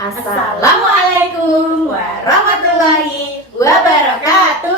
Assalamualaikum warahmatullahi wabarakatuh.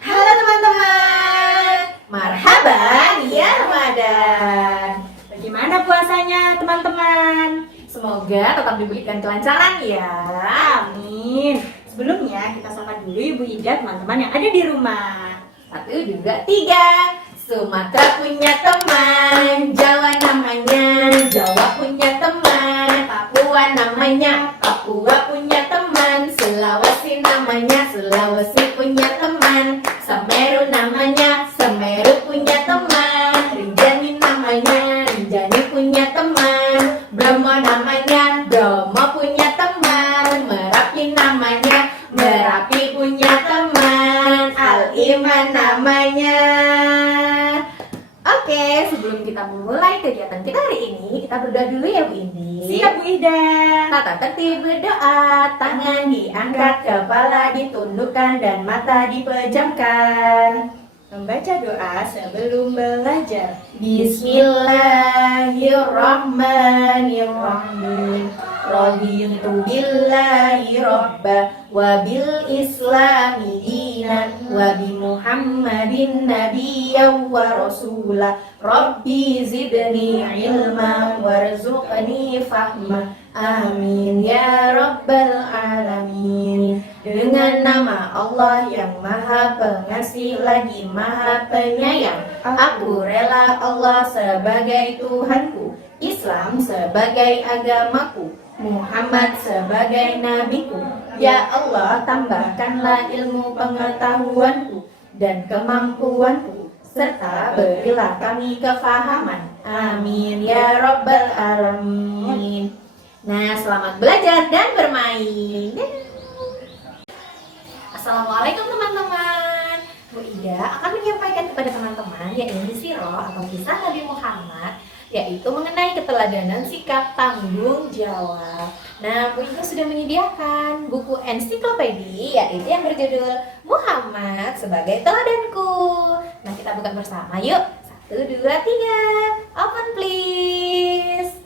Halo teman-teman, marhaban ya Ramadan. Bagaimana puasanya teman-teman? Semoga tetap diberikan kelancaran ya. Amin. Sebelumnya kita sapa dulu Ibu Ida, teman-teman yang ada di rumah. 1, 2, 3. Sumatera punya teman, Jawa namanya Jawa punya teman, Papua namanya Papua punya teman, Sulawesi namanya Sulawesi punya teman, Semeru namanya Semeru punya teman, Rinjani namanya Rinjani punya teman, Bromo namanya Bromo punya teman, Merapi namanya Merapi punya teman, Al-Iman namanya. Oke, sebelum kita memulai kegiatan kita hari ini, kita berdoa dulu ya Bu Indi. Siap Bu Ida. Tata tertib berdoa, tangan diangkat, kepala ditundukkan, dan mata dipejamkan. Membaca doa sebelum belajar. Bismillahirrahmanirrahim. Raditu billahi robba wa bil islami dinan wa bi muhammadin nabiyyan wa rasula. Rabbi zidni ilma warzuqni fahma. Amin ya rabbal alamin. Dengan nama Allah yang maha pengasih lagi maha penyayang, aku rela Allah sebagai Tuhanku, Islam sebagai agamaku, Muhammad sebagai nabiku. Ya Allah, tambahkanlah ilmu pengetahuanku dan kemampuanku, serta berilah kami kefahaman. Amin ya rabbal alamin. Nah, selamat belajar dan bermain. Assalamualaikum teman-teman. Bu Ida akan menyampaikan kepada teman-teman yaitu sirah atau kisah Nabi Muhammad, yaitu mengenai keteladanan sikap tanggung jawab. Nah, Bu Ida sudah menyediakan buku ensiklopedia yaitu yang berjudul Muhammad sebagai Teladanku. Nah, kita buka bersama yuk. 1, 2, 3. Open please.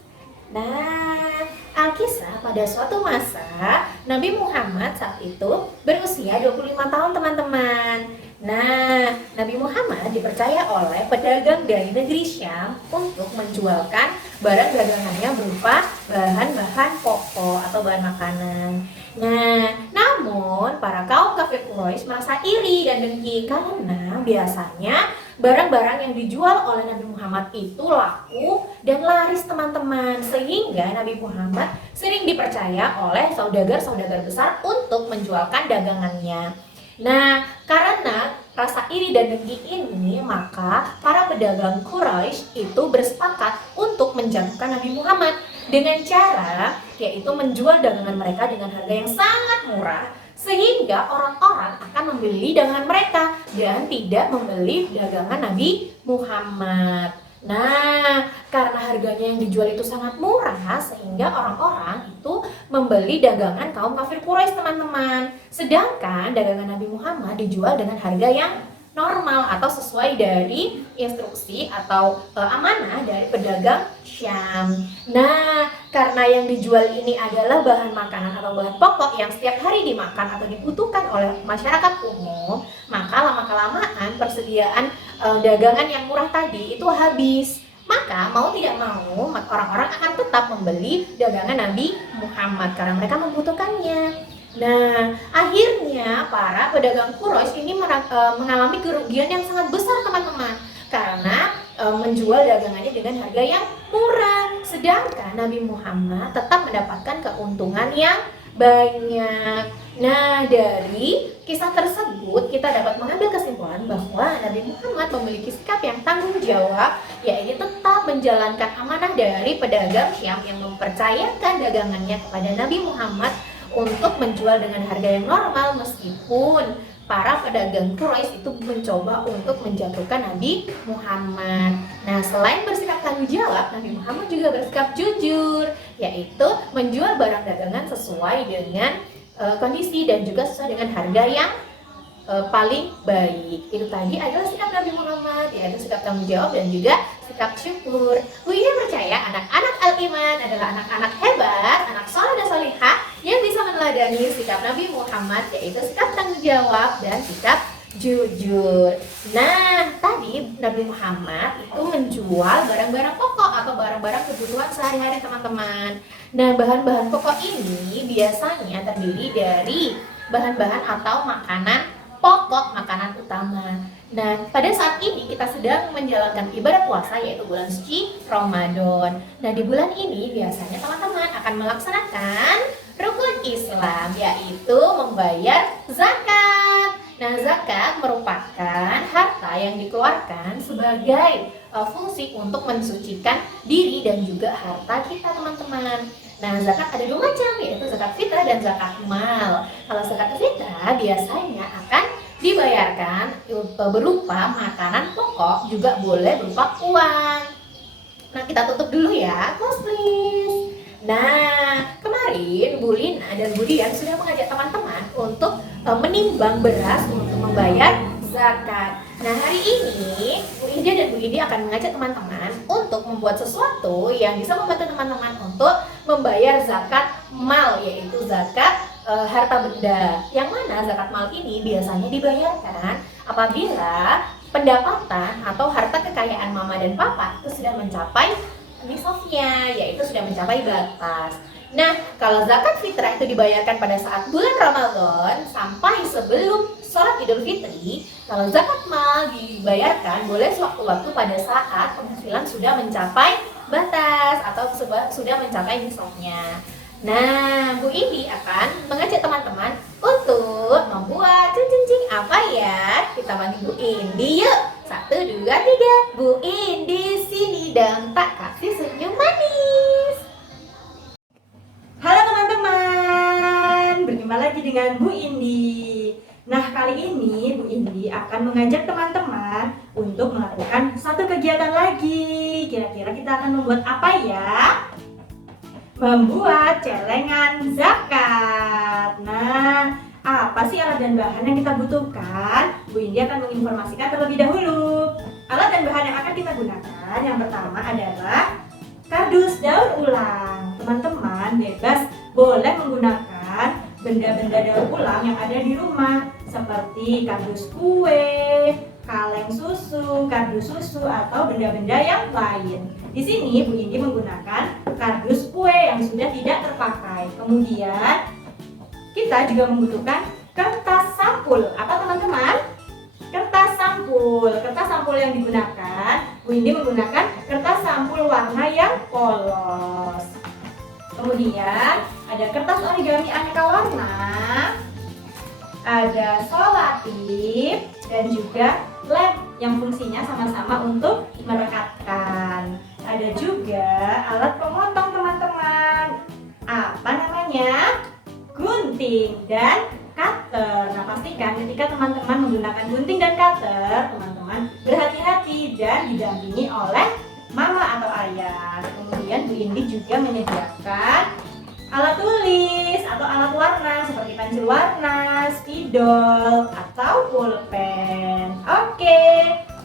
Nah, Alkisah pada suatu masa Nabi Muhammad saat itu berusia 25 tahun teman-teman. Nah, Nabi Muhammad dipercaya oleh pedagang dari negeri Syam untuk menjualkan barang dagangannya berupa bahan-bahan pokok atau bahan makanan. Nah, namun para kaum kafir Quraisy merasa iri dan dengki karena biasanya barang-barang yang dijual oleh Nabi Muhammad itu laku dan laris teman-teman, sehingga Nabi Muhammad sering dipercaya oleh saudagar-saudagar besar untuk menjualkan dagangannya. Nah, karena rasa iri dan dengki ini, maka para pedagang Quraisy itu bersepakat untuk menjatuhkan Nabi Muhammad dengan cara yaitu menjual dagangan mereka dengan harga yang sangat murah, sehingga orang-orang akan membeli dagangan mereka dan tidak membeli dagangan Nabi Muhammad. Nah, karena harganya yang dijual itu sangat murah, sehingga orang-orang itu membeli dagangan kaum kafir Quraisy teman-teman. Sedangkan dagangan Nabi Muhammad dijual dengan harga yang normal atau sesuai dari instruksi atau amanah dari pedagang Syam. Nah, karena yang dijual ini adalah bahan makanan atau bahan pokok yang setiap hari dimakan atau dibutuhkan oleh masyarakat umum, maka lama-kelamaan persediaan dagangan yang murah tadi itu habis. Maka mau tidak mau orang-orang akan tetap membeli dagangan Nabi Muhammad karena mereka membutuhkannya. Nah, akhirnya para pedagang Quraisy ini mengalami kerugian yang sangat besar teman-teman, karena menjual dagangannya dengan harga yang murah, sedangkan Nabi Muhammad tetap mendapatkan keuntungan yang banyak. Nah, dari kisah tersebut kita dapat mengambil kesimpulan bahwa Nabi Muhammad memiliki sikap yang tanggung jawab, yaitu tetap menjalankan amanah dari pedagang Syam yang mempercayakan dagangannya kepada Nabi Muhammad untuk menjual dengan harga yang normal, meskipun para pedagang Quraisy itu mencoba untuk menjatuhkan Nabi Muhammad. Nah, selain bersikap tanggung jawab, Nabi Muhammad juga bersikap jujur, yaitu menjual barang dagangan sesuai dengan kondisi dan juga sesuai dengan harga yang paling baik. Itu tadi adalah sikap Nabi Muhammad, yaitu sikap tanggung jawab dan juga sikap syukur. Bu Ida percaya anak-anak al-iman adalah anak-anak hebat, anak soleh dan solihah yang bisa meneladani sikap Nabi Muhammad, yaitu sikap tanggung jawab dan sikap jujur. Nah, tadi Nabi Muhammad itu menjual barang-barang pokok atau barang-barang kebutuhan sehari-hari teman-teman. Nah, bahan-bahan pokok ini biasanya terdiri dari bahan-bahan atau makanan pokok, makanan utama. Nah, pada saat ini kita sedang menjalankan ibadah puasa, yaitu bulan suci Ramadan. Nah, di bulan ini biasanya teman-teman akan melaksanakan rukun Islam, yaitu membayar zakat. Nah, zakat merupakan harta yang dikeluarkan sebagai fungsi untuk mensucikan diri dan juga harta kita, teman-teman. Nah, zakat ada dua macam, yaitu zakat fitrah dan zakat mal. Kalau zakat fitrah biasanya akan dibayarkan berupa makanan pokok, juga boleh berupa uang. Nah, kita tutup dulu ya, close please. Nah, kemarin Bu Lina dan Bu Dian sudah mengajak teman-teman untuk menimbang beras untuk membayar zakat. Nah, hari ini Bu Ida dan Bu Indi akan mengajak teman-teman untuk membuat sesuatu yang bisa membantu teman-teman untuk membayar zakat mal, yaitu zakat harta benda. Yang mana zakat mal ini biasanya dibayarkan apabila pendapatan atau harta kekayaan mama dan papa itu sudah mencapai nisabnya, yaitu sudah mencapai batas. Nah, kalau zakat fitrah itu dibayarkan pada saat bulan Ramadan sampai sebelum sholat Idul Fitri. Kalau zakat mal dibayarkan boleh sewaktu-waktu pada saat penghasilan sudah mencapai batas atau sudah mencapai nisabnya. Nah, Bu Indi akan mengajak teman-teman untuk membuat cincin apa ya? Kita bantu Bu Indi yuk. 1, 2, 3. Bu Indi sini dan tak kasih senyum manis. Halo teman-teman, berjumpa lagi dengan Bu Indi. Nah, kali ini Bu Indi akan mengajak teman-teman untuk melakukan satu kegiatan lagi. Kira-kira kita akan membuat apa ya? Membuat celengan zakat. Nah, apa sih alat dan bahan yang kita butuhkan? Bu Indi akan menginformasikan terlebih dahulu. Alat dan bahan yang akan kita gunakan, yang pertama adalah kardus daur ulang. Teman-teman bebas boleh menggunakan benda-benda daur ulang yang ada di rumah, seperti kardus kue, kaleng susu, kardus susu, atau benda-benda yang lain. Di sini Bu Indi menggunakan kardus kue yang sudah tidak terpakai. Kemudian kita juga membutuhkan kertas sampul. Apa teman-teman? Kertas sampul. Kertas sampul yang digunakan, Bu Indi menggunakan kertas sampul warna yang polos. Kemudian ada kertas origami aneka warna, ada solatif, dan juga lem yang fungsinya sama-sama untuk merekatkan. Ada juga alat pemotong teman-teman. Apa namanya? Gunting dan cutter. Nah, pastikan ketika teman-teman menggunakan gunting dan cutter, teman-teman berhati-hati dan didampingi oleh mama atau ayah. Kemudian Bu Indi juga menyediakan alat tulis atau alat warna seperti pensil warna, spidol, atau pulpen. Oke,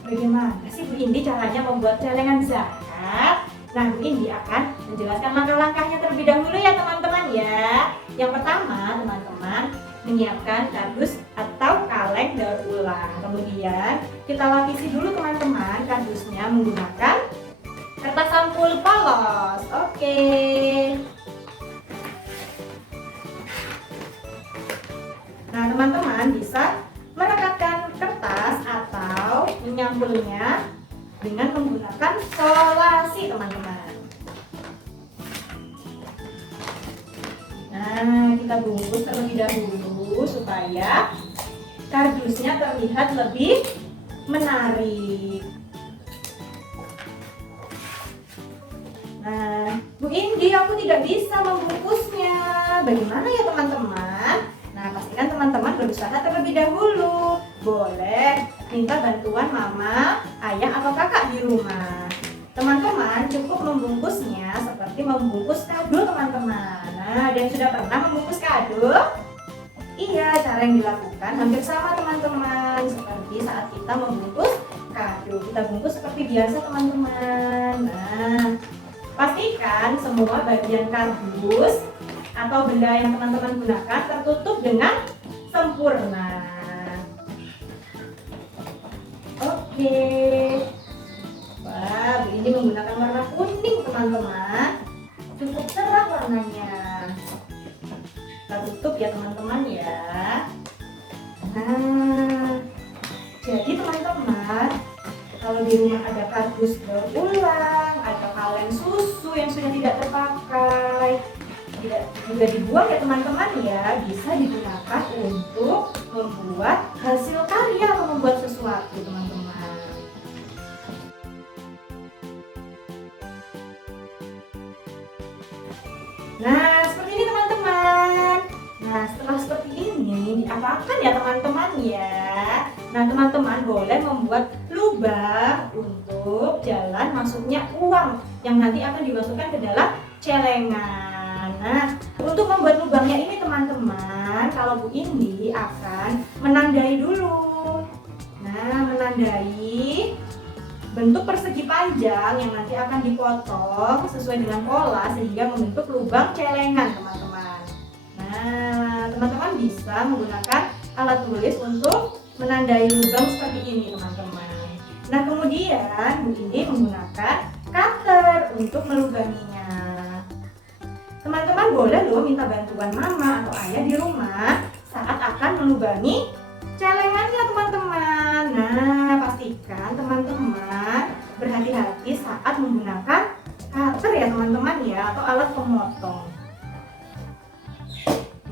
bagaimana sih Bu Indi caranya membuat celengan zakat? Nah, Bu Indi akan menjelaskan langkah-langkahnya terlebih dahulu ya teman-teman ya. Yang pertama, teman-teman menyiapkan kardus atau kaleng daur ulang. Kemudian kita lapisi dulu teman-teman kardusnya menggunakan kertas sampul polos. Oke. Nah, teman-teman bisa merekatkan kertas atau menyampulnya dengan menggunakan solasi, teman-teman. Nah, kita bungkus terlebih dahulu supaya kardusnya terlihat lebih menarik. Nah, Bu Indi, aku tidak bisa membungkusnya. Bagaimana ya teman-teman? Nah, pastikan teman-teman berusaha terlebih dahulu. Boleh minta bantuan mama, ayah, atau kakak di rumah. Teman-teman cukup membungkusnya seperti membungkus kado teman-teman. Nah, dan sudah pernah membungkus kado? Iya, cara yang dilakukan hampir sama teman-teman, seperti saat kita membungkus kado. Kita bungkus seperti biasa teman-teman. Nah, pastikan semua bagian kardus atau benda yang teman-teman gunakan tertutup dengan sempurna. Oke. Wah, ini menggunakan warna kuning teman-teman. Cukup cerah warnanya. Kita tutup ya teman-teman ya. Nah, jadi teman-teman, kalau di rumah ada kardus berulang, ada kaleng susu yang sudah tidak terpakai, tidak juga dibuang ya teman-teman ya, bisa digunakan untuk membuat hasil karya atau membuat sesuatu teman-teman. Nah, seperti ini teman-teman. Nah, setelah seperti ini diapakan ya teman-teman ya? Nah, teman-teman boleh membuat lubang untuk jalan masuknya uang yang nanti akan dimasukkan ke dalam celengan. Nah, untuk membuat lubangnya ini teman-teman, kalau Bu Indi akan menandai dulu. Nah, menandai bentuk persegi panjang yang nanti akan dipotong sesuai dengan pola sehingga membentuk lubang celengan teman-teman. Nah, teman-teman bisa menggunakan alat tulis untuk menandai lubang seperti ini teman-teman. Nah, kemudian Bu Indi menggunakan cutter untuk melubanginya. Teman-teman boleh loh minta bantuan mama atau ayah di rumah saat akan melubangi celengannya teman-teman. Nah, pastikan teman-teman berhati-hati saat menggunakan cutter ya teman-teman ya, atau alat pemotong.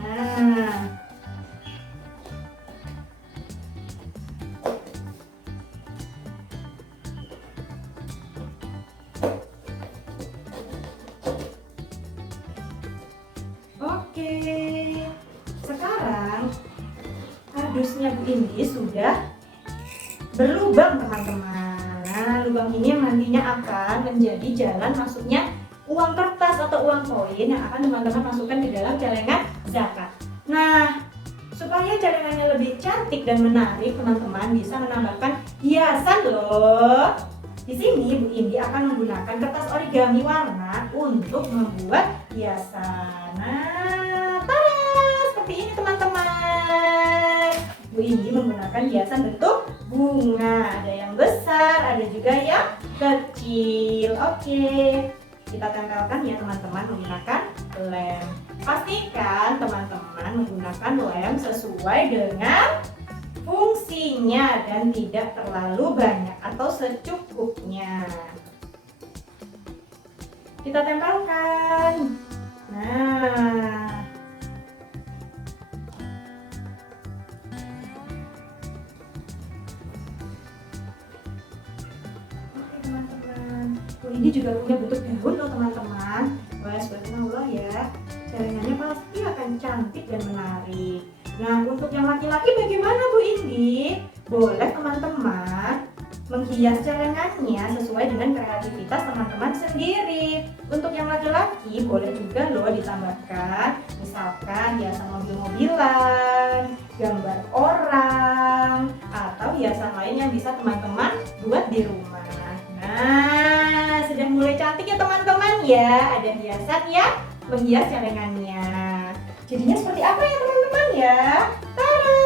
Nah, oke, sekarang kardusnya Bu Indi sudah berlubang teman-teman. Nah, lubang ini yang nantinya akan menjadi jalan masuknya uang kertas atau uang koin yang akan teman-teman masukkan di dalam celengan zakat. Nah, supaya celengannya lebih cantik dan menarik, teman-teman bisa menambahkan hiasan loh. Di sini Bu Indi akan menggunakan kertas origami warna untuk membuat hiasan. Nah, tada! Seperti ini teman-teman. Bu Indi menggunakan hiasan bentuk bunga. Ada yang besar, ada juga yang kecil. Oke, kita tempelkan ya teman-teman menggunakan lem. Pastikan teman-teman menggunakan lem sesuai dengan fungsinya dan tidak terlalu banyak atau secukupnya. Kita tempelkan. Nah, oke teman-teman, ini juga punya bentuk daun loh teman-teman. Wah, subhanallah ya, celengannya pasti akan cantik dan menarik. Nah, untuk yang laki-laki bagaimana Bu Indi? Boleh teman-teman menghias celengannya sesuai dengan kreativitas teman-teman sendiri. Untuk yang laki-laki boleh juga loh ditambahkan misalkan hiasan mobil-mobilan, gambar orang, atau hiasan lain yang bisa teman-teman buat di rumah. Nah, sudah mulai cantik ya teman-teman ya. Ada hiasan yang menghias celengannya. Jadinya seperti apa ya teman-teman ya? Tada!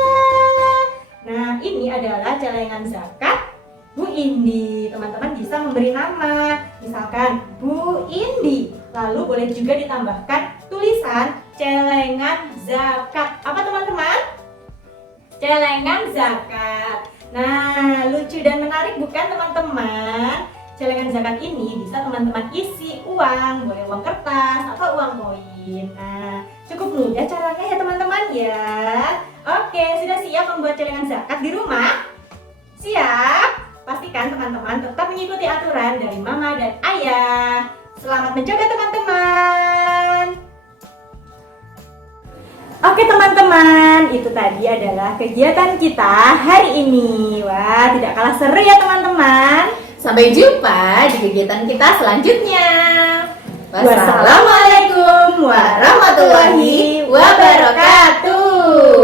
Nah, ini adalah celengan zakat Bu Indi. Teman-teman bisa memberi nama, misalkan Bu Indi. Lalu boleh juga ditambahkan tulisan celengan zakat. Apa teman-teman? Celengan zakat. Nah, lucu dan menarik bukan teman-teman? Celengan zakat ini bisa teman-teman isi uang, boleh uang kertas atau uang koin. Nah, cukup mudah caranya ya teman-teman ya. Oke, sudah siap membuat celengan zakat di rumah? Siap? Pastikan teman-teman tetap mengikuti aturan dari mama dan ayah. Selamat mencoba teman-teman. Oke teman-teman, itu tadi adalah kegiatan kita hari ini. Wah, tidak kalah seru ya teman-teman. Sampai jumpa di kegiatan kita selanjutnya. Wassalamualaikum warahmatullahi wabarakatuh.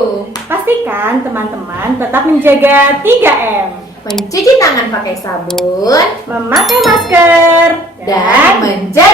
Pastikan teman-teman tetap menjaga 3M. Mencuci tangan pakai sabun Memakai masker dan menjaga